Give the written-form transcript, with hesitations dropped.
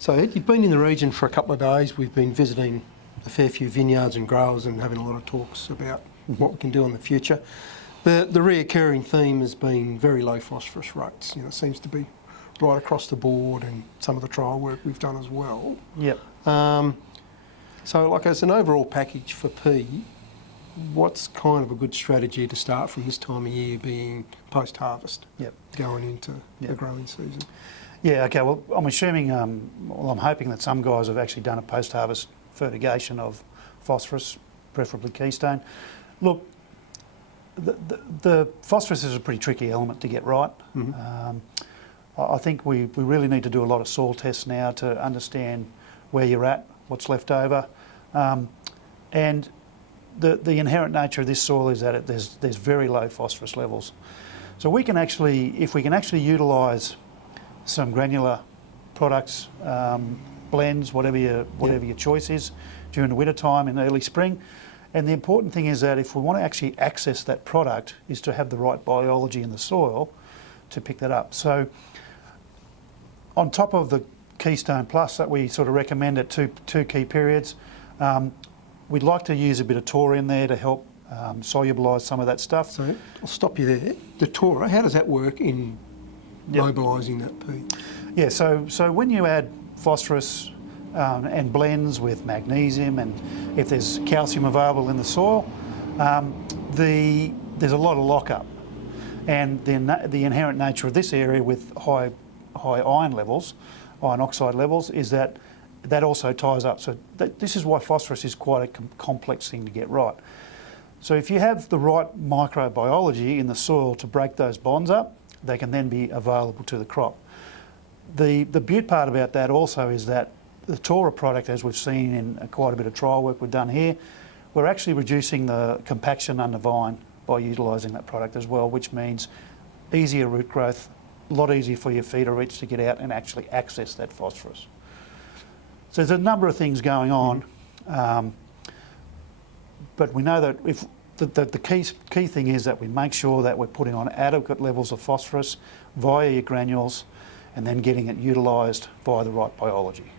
So Ed, you've been in the region for a couple of days. We've been visiting a fair few vineyards and growers and having a lot of talks about what we can do in the future. The reoccurring theme has been very low phosphorus rates. You know, it seems to be right across the board, and some of the trial work we've done as well. Yep. So like as an overall package for pea, what's kind of a good strategy to start from this time of year, being post-harvest, going into the growing season? Yeah, okay, well, I'm assuming, well, I'm hoping that some guys have actually done a post-harvest fertigation of phosphorus, preferably keystone. Look, the phosphorus is a pretty tricky element to get right. I think we really need to do a lot of soil tests now to understand where you're at, what's left over. And the inherent nature of this soil is that there's very low phosphorus levels. So we can actually, if we can actually utilise some granular products, blends, whatever your choice is, during the winter time and early spring. And the important thing is that if we want to actually access that product, is to have the right biology in the soil to pick that up. So on top of the Keystone Plus that we sort of recommend at two key periods, we'd like to use a bit of Tora in there to help solubilise some of that stuff. So I'll stop you there. The Tora, how does that work in mobilising that pea? Yeah, so when you add phosphorus and blends with magnesium, and if there's calcium available in the soil, there's a lot of lockup. And then the inherent nature of this area with high iron levels, iron oxide levels, is that also ties up. So this is why phosphorus is quite a complex thing to get right. So if you have the right microbiology in the soil to break those bonds up, they can then be available to the crop. The beaut part about that also is that the Tora product, as we've seen in quite a bit of trial work we've done here, we're actually reducing the compaction under vine by utilising that product as well, which means easier root growth, a lot easier for your feeder roots to get out and actually access that phosphorus. So there's a number of things going on, but we know that the key thing is that we make sure that we're putting on adequate levels of phosphorus via your granules and then getting it utilised via the right biology.